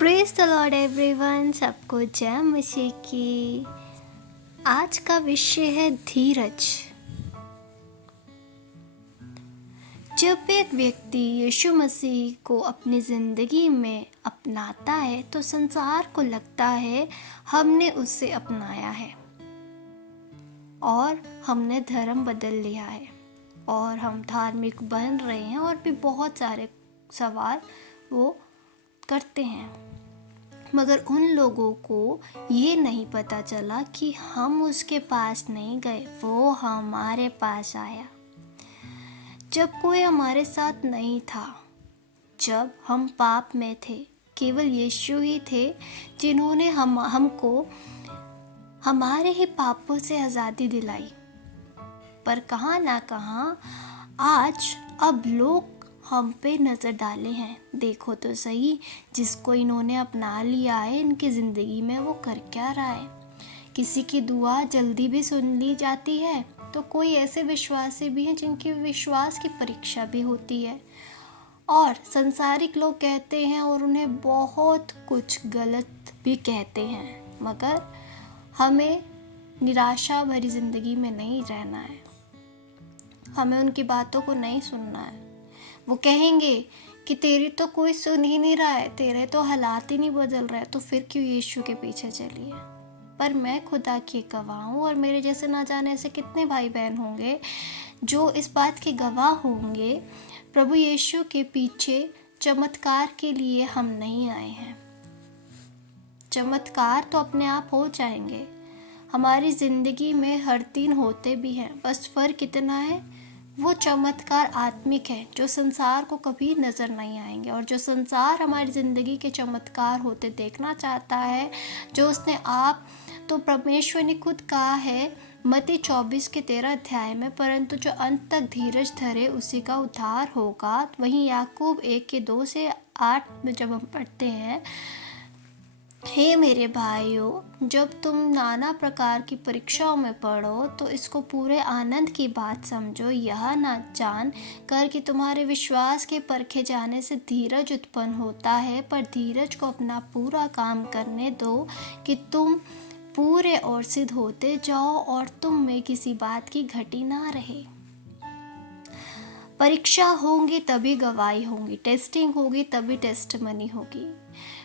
Praise the Lord everyone. सबको जय मसीह की। आज का विषय है धीरज। जब एक व्यक्ति यीशु मसीह को अपनी ज़िंदगी में अपनाता है तो संसार को लगता है हमने उसे अपनाया है और हमने धर्म बदल लिया है और हम धार्मिक बन रहे हैं और भी बहुत सारे सवाल वो करते हैं। मगर उन लोगों को ये नहीं पता चला कि हम उसके पास नहीं गए, वो हमारे पास आया। जब कोई हमारे साथ नहीं था, जब हम पाप में थे, केवल यीशु ही थे जिन्होंने हमको हमारे ही पापों से आज़ादी दिलाई। पर कहाँ ना कहाँ आज अब लोग हम पे नज़र डाले हैं। देखो तो सही, जिसको इन्होंने अपना लिया है इनकी ज़िंदगी में वो कर क्या रहा है। किसी की दुआ जल्दी भी सुन ली जाती है तो कोई ऐसे विश्वासी भी हैं जिनकी विश्वास की परीक्षा भी होती है और संसारिक लोग कहते हैं और उन्हें बहुत कुछ गलत भी कहते हैं। मगर हमें निराशा भरी ज़िंदगी में नहीं रहना है, हमें उनकी बातों को नहीं सुनना है। वो कहेंगे कि तेरी तो कोई सुन ही नहीं रहा है, तेरे तो हालात ही नहीं बदल रहे, तो फिर क्यों यीशु के पीछे चलिए। पर मैं खुदा की गवाह हूँ और मेरे जैसे ना जाने ऐसे कितने भाई बहन होंगे जो इस बात के गवाह होंगे। प्रभु यीशु के पीछे चमत्कार के लिए हम नहीं आए हैं। चमत्कार तो अपने आप हो जाएंगे, हमारी ज़िंदगी में हर दिन होते भी हैं। बस फ़र्क इतना है, वो चमत्कार आत्मिक है जो संसार को कभी नज़र नहीं आएंगे। और जो संसार हमारी ज़िंदगी के चमत्कार होते देखना चाहता है, जो उसने आप तो परमेश्वर ने खुद कहा है मत्ती 24:13 अध्याय में, परंतु जो अंत तक धीरज धरे उसी का उद्धार होगा। वहीं याकूब 1:2-8 में जब हम पढ़ते हैं, हे मेरे भाइयों, जब तुम नाना प्रकार की परीक्षाओं में पढ़ो तो इसको पूरे आनंद की बात समझो, यह ना जान कर कि तुम्हारे विश्वास के परखे जाने से धीरज उत्पन्न होता है। पर धीरज को अपना पूरा काम करने दो कि तुम पूरे और सिद्ध होते जाओ और तुम में किसी बात की घटी ना रहे। परीक्षा होंगी तभी गवाही होंगी, टेस्टिंग होगी तभी टेस्टमनी होगी।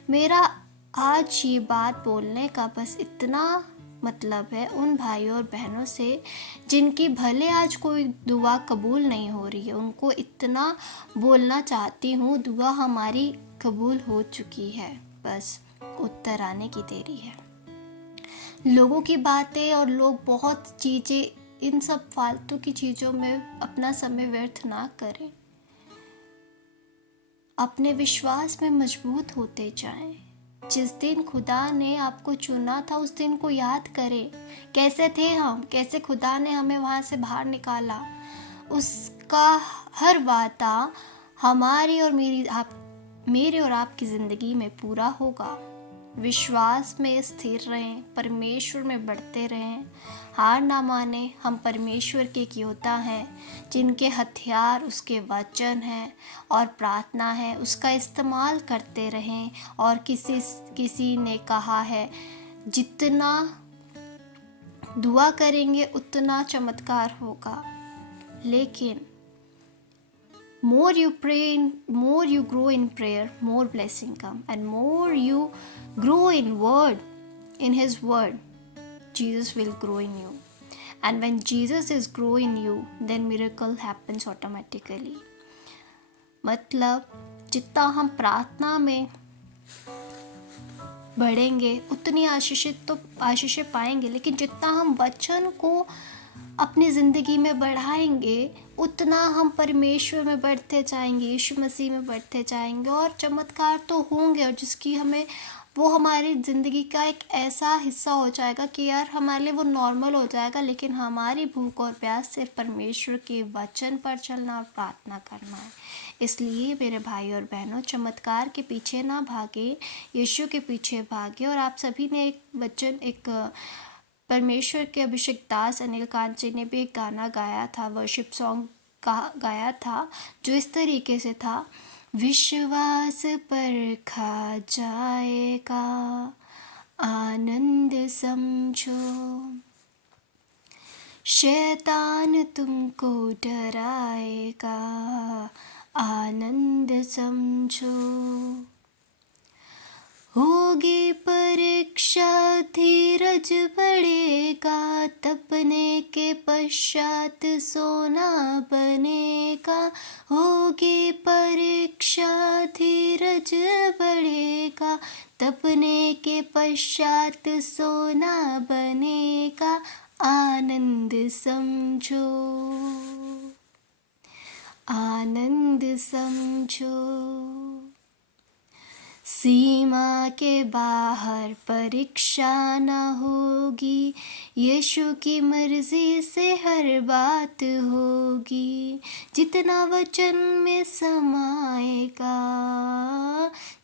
मेरा आज ये बात बोलने का बस इतना मतलब है उन भाइयों और बहनों से जिनकी भले आज कोई दुआ कबूल नहीं हो रही है, उनको इतना बोलना चाहती हूँ, दुआ हमारी कबूल हो चुकी है, बस उत्तर आने की देरी है। लोगों की बातें और लोग बहुत चीज़ें, इन सब फालतू की चीज़ों में अपना समय व्यर्थ ना करें। अपने विश्वास में मजबूत होते जाएं। जिस दिन खुदा ने आपको चुना था उस दिन को याद करें, कैसे थे हम, कैसे खुदा ने हमें वहाँ से बाहर निकाला। उसका हर वादा हमारी और मेरे और आपकी ज़िंदगी में पूरा होगा। विश्वास में स्थिर रहें, परमेश्वर में बढ़ते रहें, हार ना माने। हम परमेश्वर के योद्धा हैं जिनके हथियार उसके वचन हैं और प्रार्थना है, उसका इस्तेमाल करते रहें। और किसी ने कहा है, जितना दुआ करेंगे उतना चमत्कार होगा, लेकिन more you pray, more you grow in prayer, more blessing come, and more you grow in his word, Jesus will grow in you. And when Jesus is grow in you, then miracle happens automatically. मतलब जितना हम प्रार्थना में बढ़ेंगे उतनी आशीषें पाएंगे, लेकिन जितना हम वचन को अपनी ज़िंदगी में बढ़ाएंगे उतना हम परमेश्वर में बढ़ते जाएंगे, यीशु मसीह में बढ़ते जाएंगे। और चमत्कार तो होंगे, और जिसकी वो हमारी ज़िंदगी का एक ऐसा हिस्सा हो जाएगा कि यार हमारे लिए वो नॉर्मल हो जाएगा। लेकिन हमारी भूख और प्यास सिर्फ परमेश्वर के वचन पर चलना और प्रार्थना करना है। इसलिए मेरे भाई और बहनों, चमत्कार के पीछे ना भागे, यीशु के पीछे भागे। और आप सभी ने एक परमेश्वर के अभिषेक दास अनिल कांत जी ने भी एक गाना गाया था, वर्शिप सॉन्ग गाया था, जो इस तरीके से था, विश्वास पर खा जाएगा, आनंद समझो। शैतान तुमको डराएगा, आनंद समझो। होगी परीक्षा, धीरज बढ़ेगा, तपने के पश्चात सोना बनेगा। होगी परीक्षा, धीरज बढ़ेगा, तपने के पश्चात सोना बनेगा, आनंद समझो, आनंद समझो। सीमा के बाहर परीक्षा न होगी, यीशु की मर्जी से हर बात होगी। जितना वचन में समाएगा,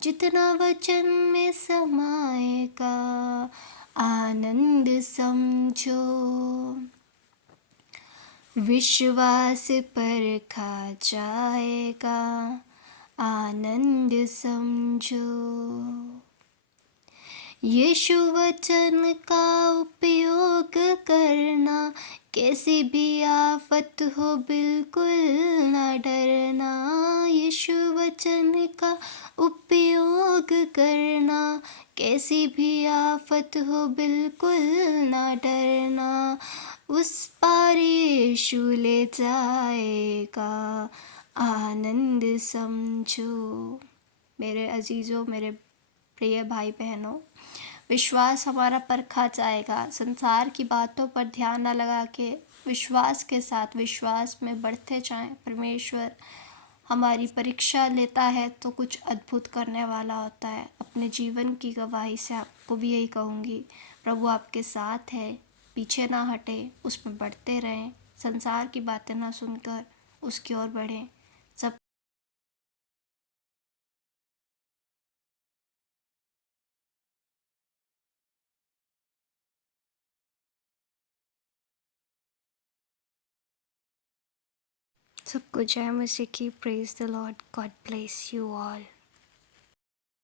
जितना वचन में समाएगा, आनंद समझो। विश्वास पर खा जाएगा, आनंद समझो। यीशु वचन का उपयोग करना, कैसी भी आफत हो बिल्कुल न डरना। यीशु वचन का उपयोग करना, कैसी भी आफत हो बिल्कुल न डरना। उस पार यीशु ले जाएगा, आनंद समझो। मेरे अजीज़ों, मेरे प्रिय भाई बहनों, विश्वास हमारा परखा जाएगा। संसार की बातों पर ध्यान न लगा के विश्वास के साथ विश्वास में बढ़ते जाएं। परमेश्वर हमारी परीक्षा लेता है तो कुछ अद्भुत करने वाला होता है। अपने जीवन की गवाही से आपको भी यही कहूँगी, प्रभु आपके साथ है, पीछे ना हटे, उसमें बढ़ते रहें। संसार की बातें ना सुनकर उसकी ओर बढ़ें। सब सबको जय मसीह की। Praise the Lord. God bless you all.